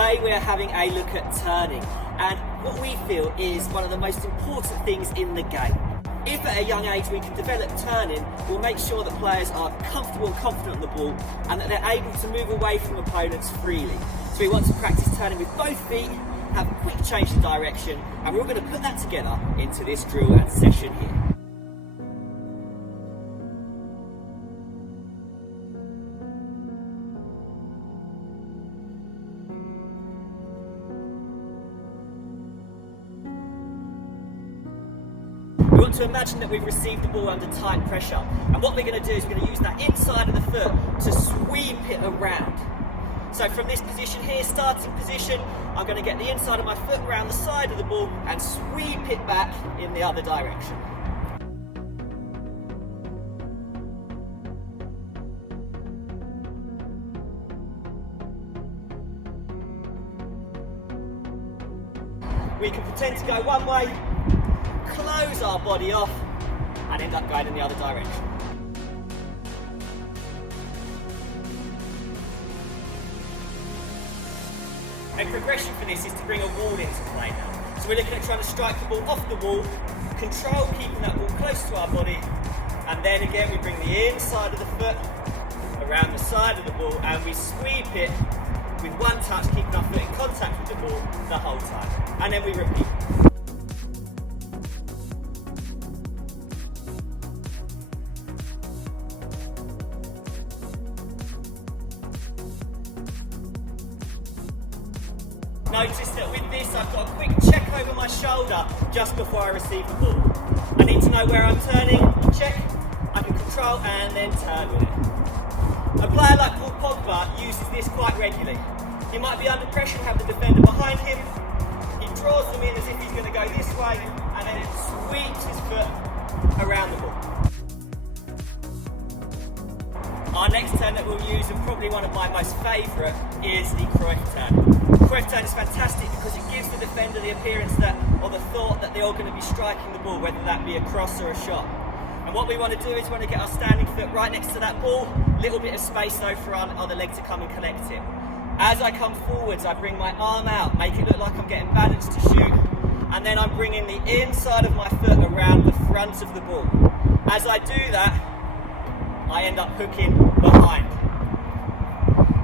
Today we're having a look at turning, and what we feel is one of the most important things in the game. If at a young age we can develop turning, we'll make sure that players are comfortable and confident on the ball and that they're able to move away from opponents freely. So we want to practice turning with both feet, have a quick change of direction, and we're all going to put that together into this drill and session here. We want to imagine that we've received the ball under tight pressure, and what we're going to do is we're going to use that inside of the foot to sweep it around. So from this position here, starting position, I'm going to get the inside of my foot around the side of the ball and sweep it back in the other direction. We can pretend to go one way, close our body off, and end up going in the other direction. A progression for this is to bring a wall into play now. So we're looking at trying to strike the ball off the wall, control keeping that ball close to our body, and then again we bring the inside of the foot around the side of the ball and we sweep it with one touch, keeping our foot in contact with the ball the whole time. And then we repeat. Notice that with this I've got a quick check over my shoulder just before I receive the ball. I need to know where I'm turning, check, I can control and then turn with it. A player like Paul Pogba uses this quite regularly. He might be under pressure and have the defender behind him. He draws them in as if he's going to go this way and then it sweeps his foot around the ball. Our next turn that we'll use, and probably one of my most favourite, is the Krypton. Krypton is fantastic because it gives the defender the appearance that, or the thought that they're all going to be striking the ball, whether that be a cross or a shot. And what we want to do is want to get our standing foot right next to that ball, little bit of space though for our other leg to come and collect it. As I come forwards, I bring my arm out, make it look like I'm getting balanced to shoot, and then I'm bringing the inside of my foot around the front of the ball. As I do that, I end up hooking behind.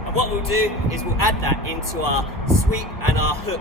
And what we'll do is we'll add that into our sweep and our hook.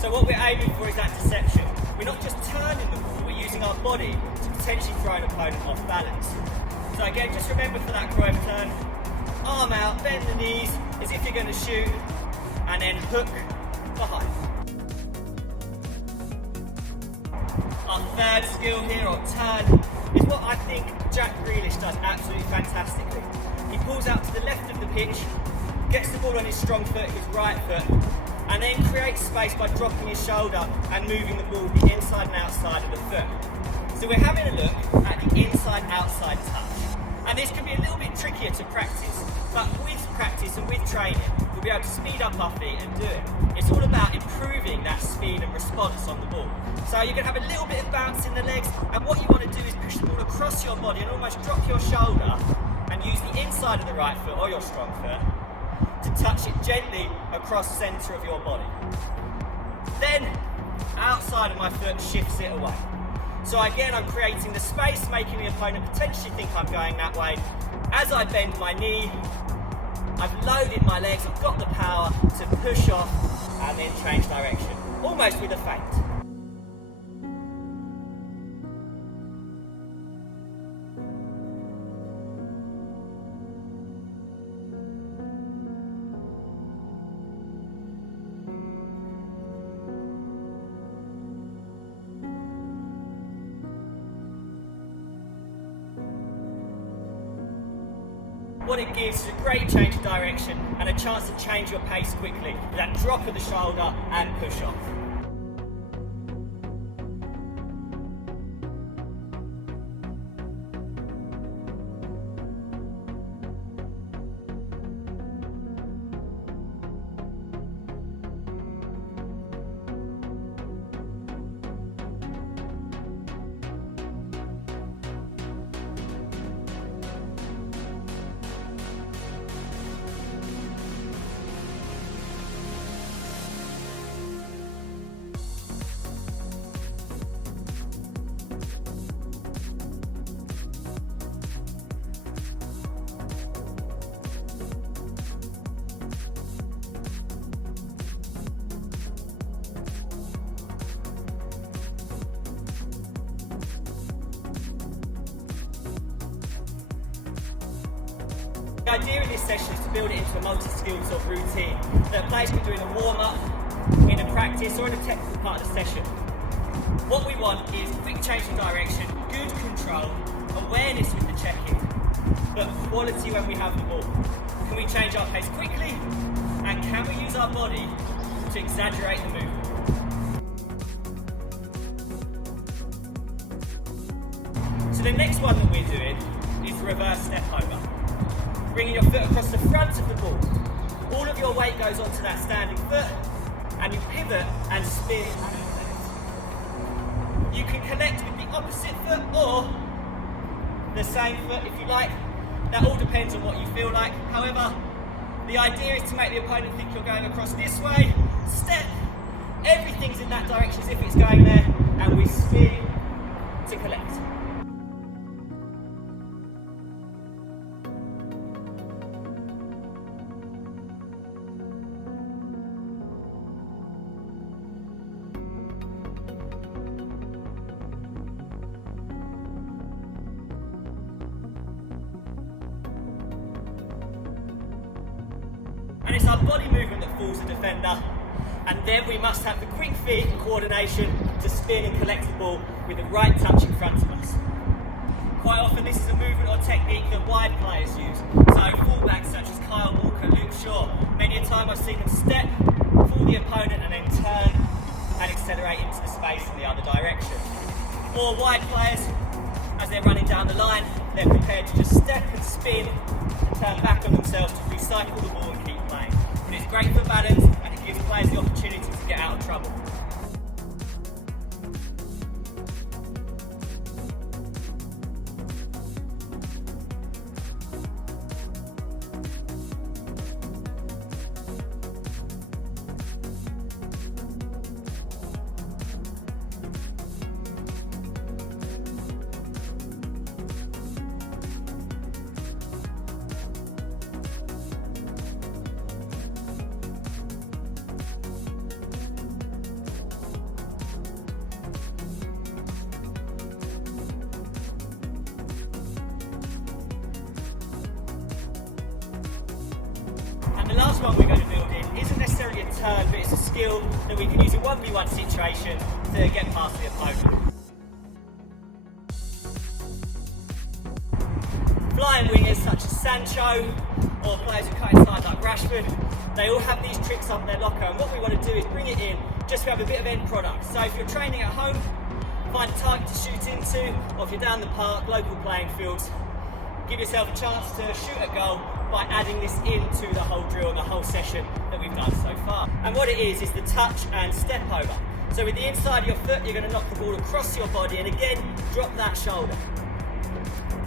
So what we're aiming for is that deception. We're not just turning the ball, we're using our body to potentially throw an opponent off balance. So again, just remember for that Krypton turn, arm out, bend the knees as if you're going to shoot, and then hook behind. Our third skill here, or turn, is what I think Jack Grealish does absolutely fantastically. He pulls out to the left of the pitch, gets the ball on his strong foot, his right foot, and then creates space by dropping his shoulder and moving the ball the inside and outside of the foot. So we're having a look at the inside-outside touch. And this can be a little bit trickier to practice, but with practice and with training, we'll be able to speed up our feet and do it. It's all about improving that speed and response on the ball. So you're going to have a little bit of bounce in the legs, and what you want to do is push the ball across your body and almost drop your shoulder and use the inside of the right foot or your strong foot to touch it gently across the centre of your body. Then, outside of my foot shifts it away. So again, I'm creating the space, making the opponent potentially think I'm going that way. As I bend my knee, I've loaded my legs, I've got the power to push off and then change direction, almost with a feint. what it gives is a great change of direction and a chance to change your pace quickly with that drop of the shoulder and push off. The idea of this session is to build it into a multi-skilled sort of routine that players can do in a warm-up, in a practice or in a technical part of the session. What we want is quick change of direction, good control, awareness with the check-in, but quality when we have the ball. Can we change our pace quickly? And can we use our body to exaggerate the movement? So the next one that we're doing is reverse step over. Bringing your foot across the front of the ball. All of your weight goes onto that standing foot and you pivot and spin. You can connect with the opposite foot or the same foot if you like. That all depends on what you feel like. However, the idea is to make the opponent think you're going across this way, step, everything's in that direction as if it's going there, and we spin to collect. And it's our body movement that fools the defender, and then we must have the quick feet and coordination to spin and collect the ball with the right touch in front of us. Quite often this is a movement or technique that wide players use, so fullbacks such as Kyle Walker, Luke Shaw, many a time I've seen them step, fool the opponent and then turn and accelerate into the space in the other direction. Or wide players, as they're running down the line, they're prepared to just step and spin and turn back on themselves to recycle the ball and keep playing. But it's great for balance and it gives players the opportunity to get out of trouble. The last one we're going to build in isn't necessarily a turn, but it's a skill that we can use in 1v1 situation to get past the opponent. Flying wingers such as Sancho or players who cut inside like Rashford, they all have these tricks up their locker, and what we want to do is bring it in just to have a bit of end product. So if you're training at home, find a target to shoot into, or if you're down the park, local playing fields, give yourself a chance to shoot a goal by adding this into the whole drill and the whole session that we've done so far. And what it is the touch and step over. So with the inside of your foot, you're going to knock the ball across your body and again, drop that shoulder.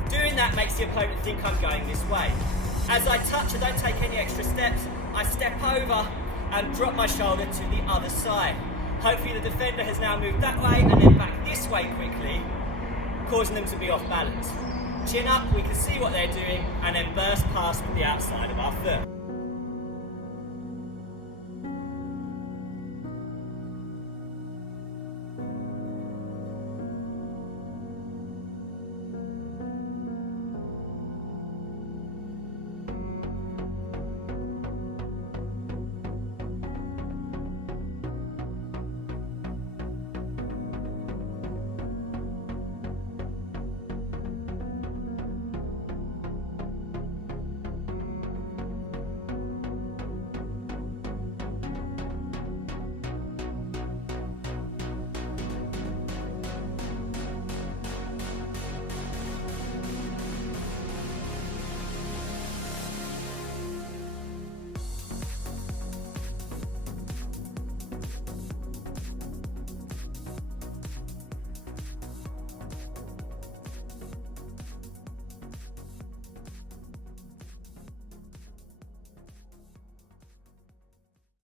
Doing that makes the opponent think I'm going this way. As I touch, I don't take any extra steps. I step over and drop my shoulder to the other side. Hopefully the defender has now moved that way and then back this way quickly, causing them to be off balance. Chin up, we can see what they're doing, and then burst past with the outside of our foot.